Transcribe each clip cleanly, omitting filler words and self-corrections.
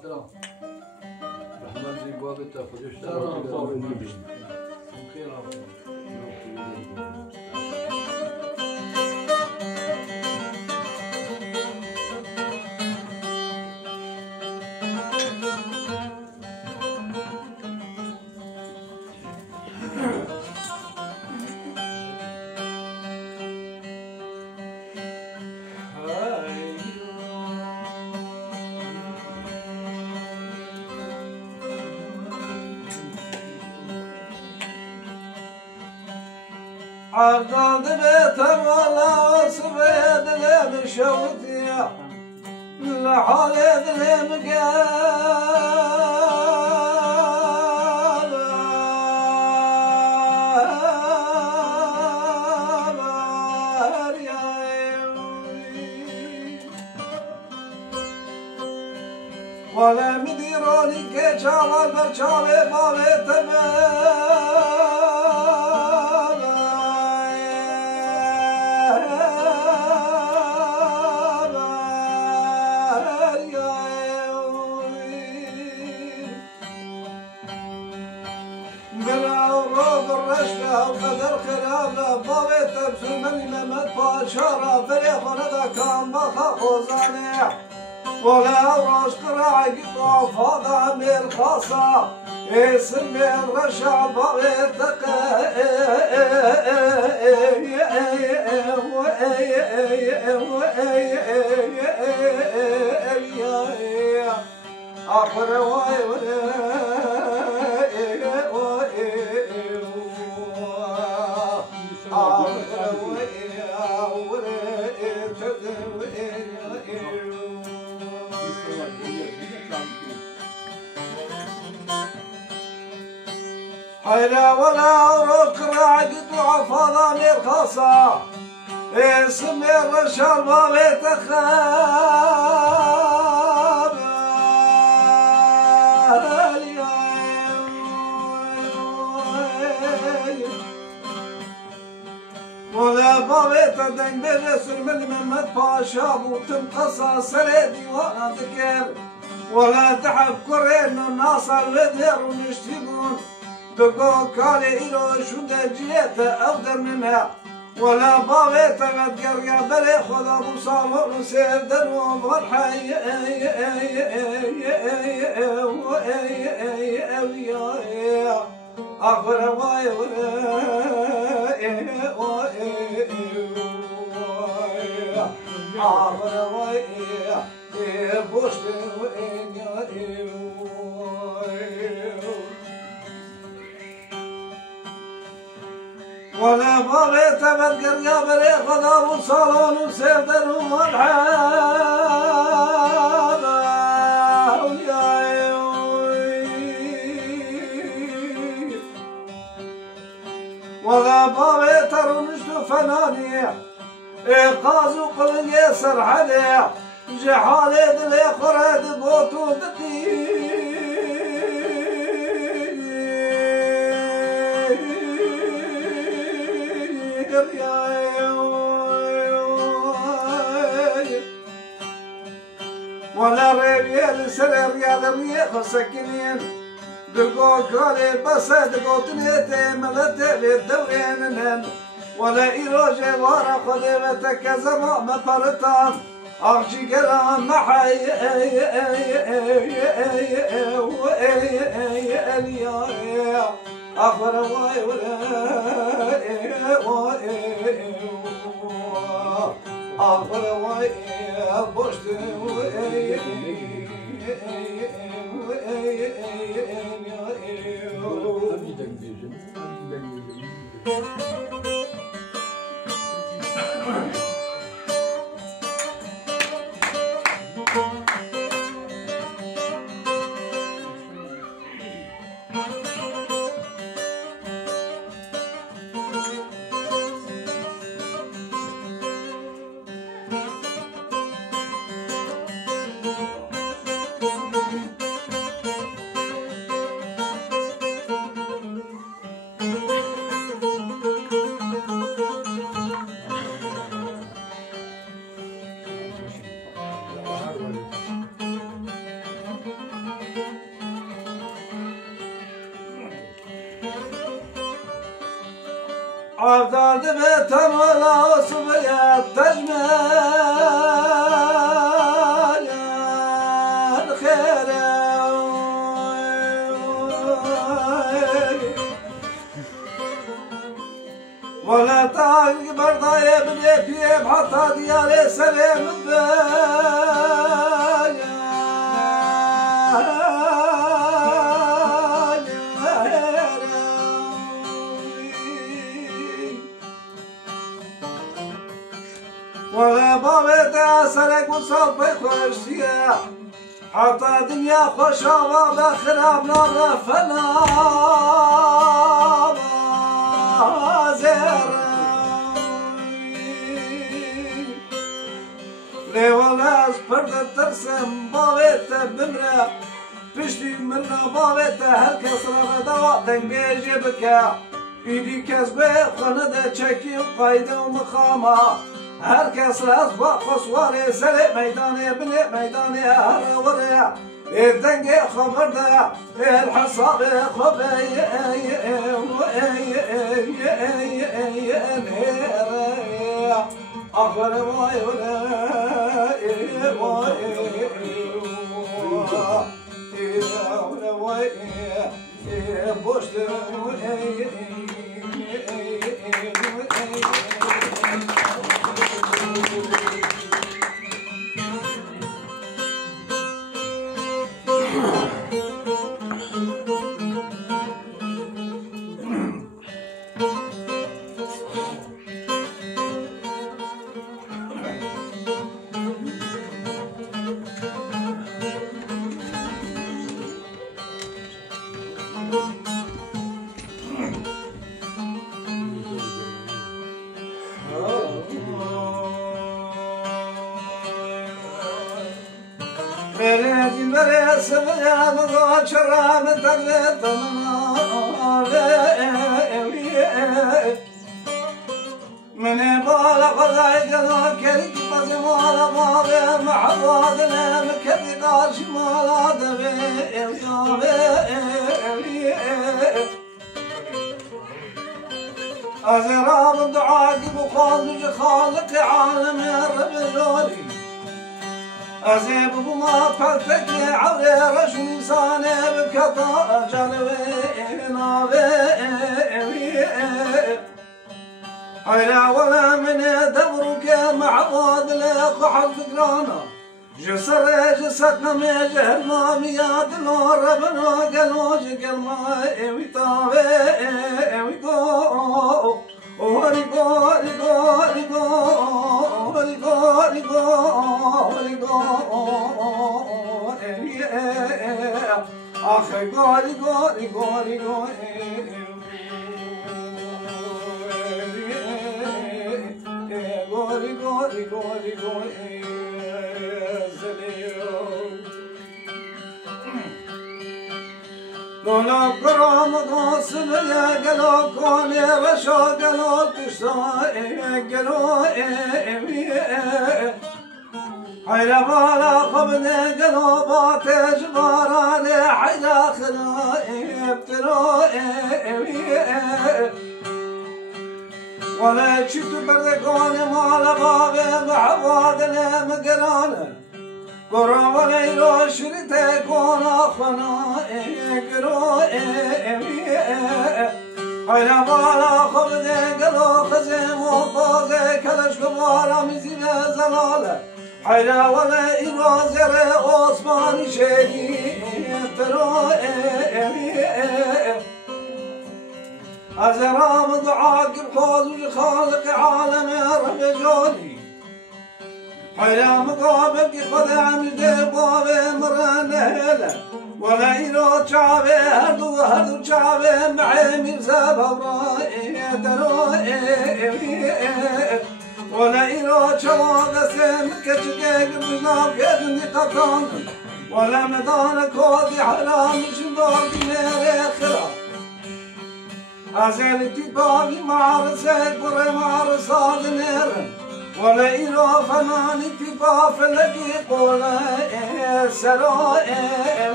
خاطره رحمن زي بابي تاخذ خير عقد بيتم ولا وصفيد لي بشوتي لحالي ذلي مقاب ولا مديروني كيشاوى البرشاوي بابي تباب وقدر خلافه بابي تبسل مني لمد فاشارة فريق وندا كان بخا خوزاني ولا روش قراعي قطع فاضع من خاصة اسم من رشع بابي تقى آخر واي حيلا ولا روك راعد ضعف ضمير خاصة اسم الرشال ما بيتخاب ولا بابي تدن برسل من محمد باشا وتنقصى سريدي وانا ذكر ولا تعب كرين الناصر ودير ونشتيقون دقو كالي إلو شودة جيته أقدر منها ولا بابي تمت قرقا بلي خذا بصالو نسيب دنوم والحي آخر واي آخر واي بوشت ولا بابي تمت قرقا بلي خذا بصالو نسيب دنوم والحي ولا بابي ترنشت فنانية إيقاظ وقل يسر حدية جحالي دلي خرد قوتو دقي ولا ريال سر ريال ريال سكنين دقو كالي بس دقو تنيتي ملتي بالدورين ولا إيروجي وارا خديبتك زمان مفرطان أرجي قرام محي آخر واي آخر واي بوشت عبدالد بيتم ولا وصبيت تجمل الخير ولا تعلق برضايا باليبيب حتى دياري سليم ولا بابي سرق وصوب خوشية حتى دنيا خوشا بخراب نار فنا زير لي ولا اسبرد ترسم بابي بمرا بشتي منا بابي هالكس رمضا دنجي بكا ايدي كسبه خنده چكي قايده ومخامه هر کس از با خسوار سر میدان بله میدان هر وره دنگ خبر ده الحساب خوب آخر وای وای بوشت بلادي بريس بيا مضى شرام تغلط من بالا قضاي قضا كريك بزي مالا بابي محضادنا مكذي قارش مالا دبي أزراب الدعاء بخالج خالق عالم الرب اللولي أزيب بما فلتك عوري رش إنساني بكتا جلوي نابي هيلا ولا من دبرك معضاد لك وحد فكرانا جسر جسدنا ميجهر ما مياد نور ربنا قلوج قلما ويطاوي ويطو وريقو ريقو ريقو ريقو ريقو ريقو آخر قوري قوري قوري قوري Gori gori gori gori Dola karam gasıl ya gelo kone raşa gelo kışa gelo hayra bala qabne gelo batej barane hayra khna ibtiro ولا شفت بردكون مال بابي بعوادنا مقرانا قرا ولا يلو شريتكون اخنا اقرو هيا بالا خبده قلو خزم وطازه كلش كبارا مزيب زلاله هيا ولا يلو زر عثمان شريف ترو أزرام ضعاك بحوض خالق عالم رب جولي حيلا مقابل خذ عمد بابي مران هلا ولا يلو شعبي هردو شعبي معي مرزا بابراي ولا يلو شواغ سمك شقيق بجناب كدني قطان ولا مدان كوذي حرام شندوك ميري خراب أزلتي بابي معرسك بري معرسات نيرن ولا إلو فناني تباف لكي قولا سرائي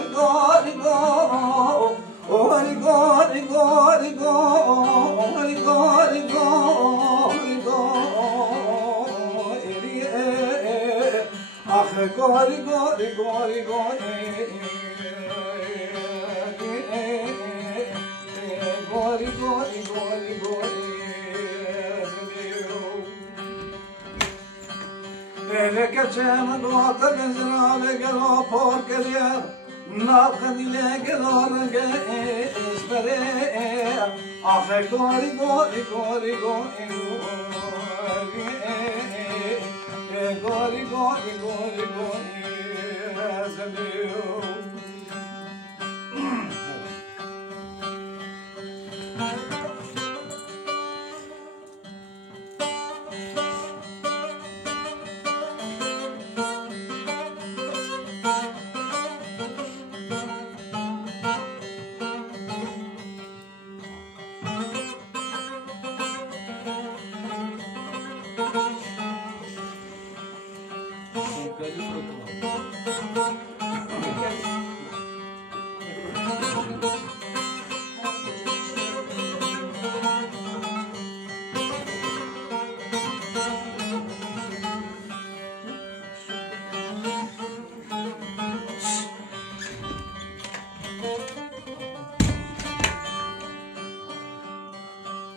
جانا دوات بنزنا بقلو بوركلير ناقدي لقلو رنقه اسبرير آخر قوري قوري قوري قوري قوري قوري قوري قوري زبيو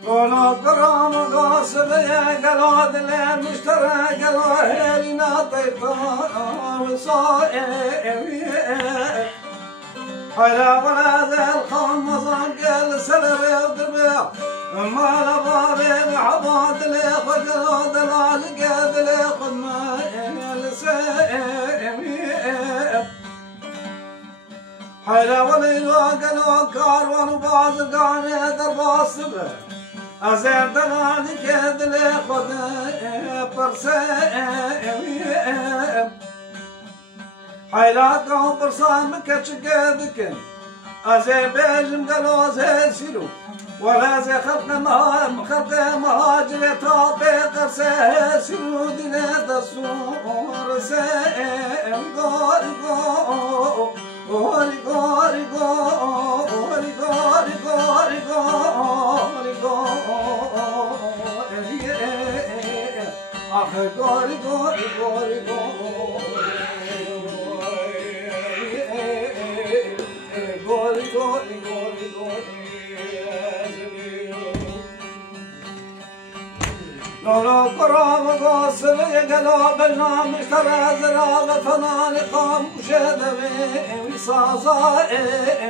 قولوا كرام قاصب يا قلوا دليل مشترى قلوا هيلنا طيطان وصائب حلا ولا ذا الخام صنقل سلب يضرب ما لبابي عباد لي خقلوا دلال قد لي خدمة السائب حلا وليل وقلوا كاروان وبعض قاني درب الصبح أزيد دلالي كد لي خد برسائب حيلات قوم برسام كتش قدكن أزيد بيجم قلوا زي سيرو ولا زي خلق مهاجر طابق سيرو دي دسور سائب غوري غوري غوري غوري غوري غوري غوري غوري آخر غوري غوري غوري غوري غوري غوري لولو قرام قاصر يقلو بالنام اشترى زراب فنان قام وشدوي وصاصائي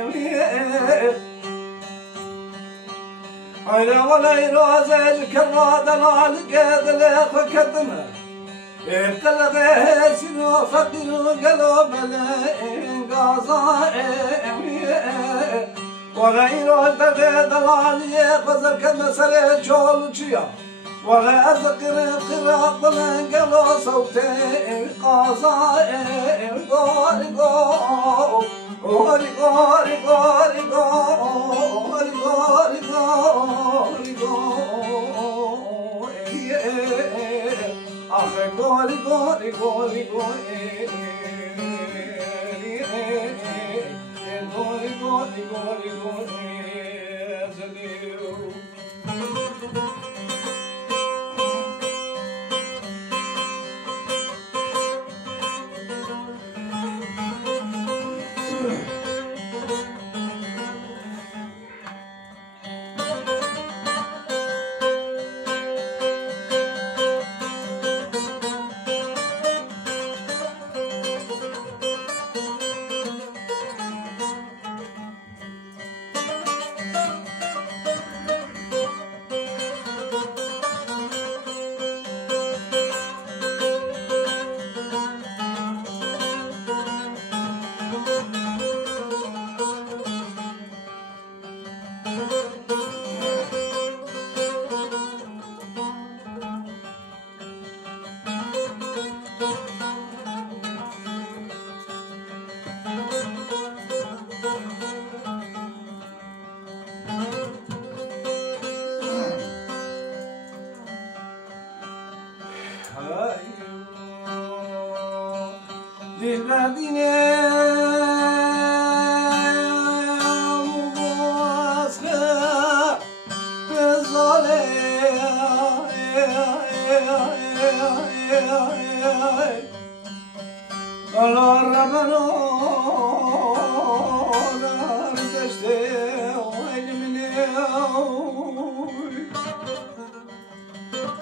حيلا ولا يروزج كرا دلال قد ليخ كدمه ارتلغي سنو فقير قلو بلين قاصائي ولا يروز دلال يخزر كمسر شولوشيا ولا أذكر قراء قلو صوتي قاصائي غوري غوري غوري غوري غوري غوري غوري غوري آخر غوري غوري غوري غوري غوري غوري غوري غوري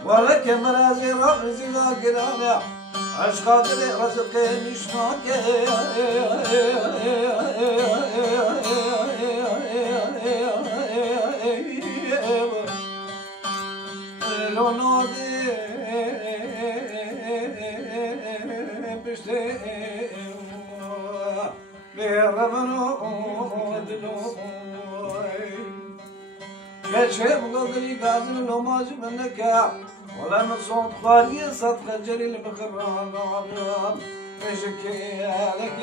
ولكن مرازي رمزي ذاكرانا عشق دل رزق نشناك لو نادي بشتي بيرمنو دلوي كشف قدري قازم لو ماجي منك ولا نصوت خالي صدق الجليل بخران مشكي لك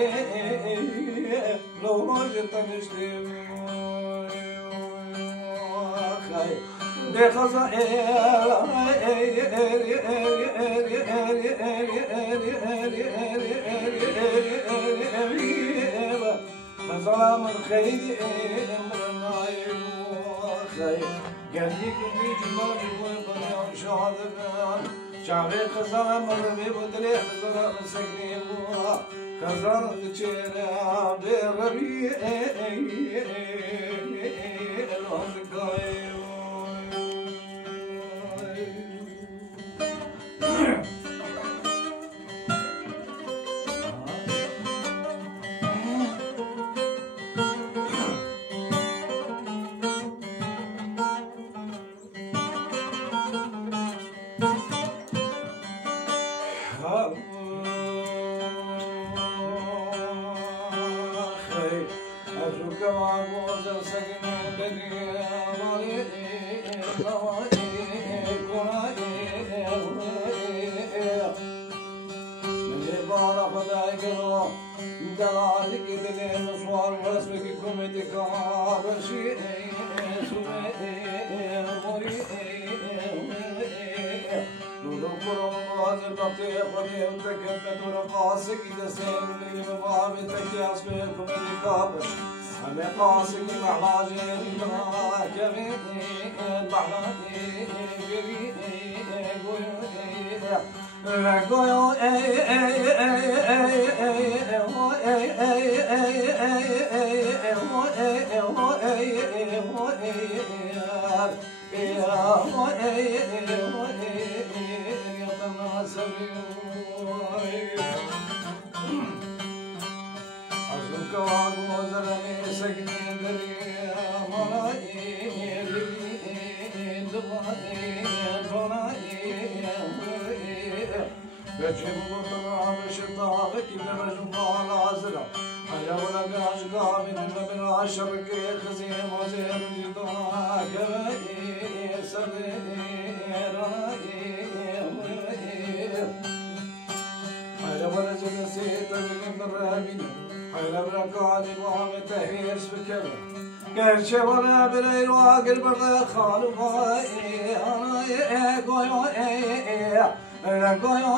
لو ماجي تنشتي سلام الخير قلبي كل جمال ويبني شاذبان شعبي خزان مرمي بدري خزان سكري خزان تشيرا بربي شبنا بليل واقل برد خالقاي انا قوي انا قوي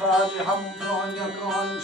فاتحة مطران يكون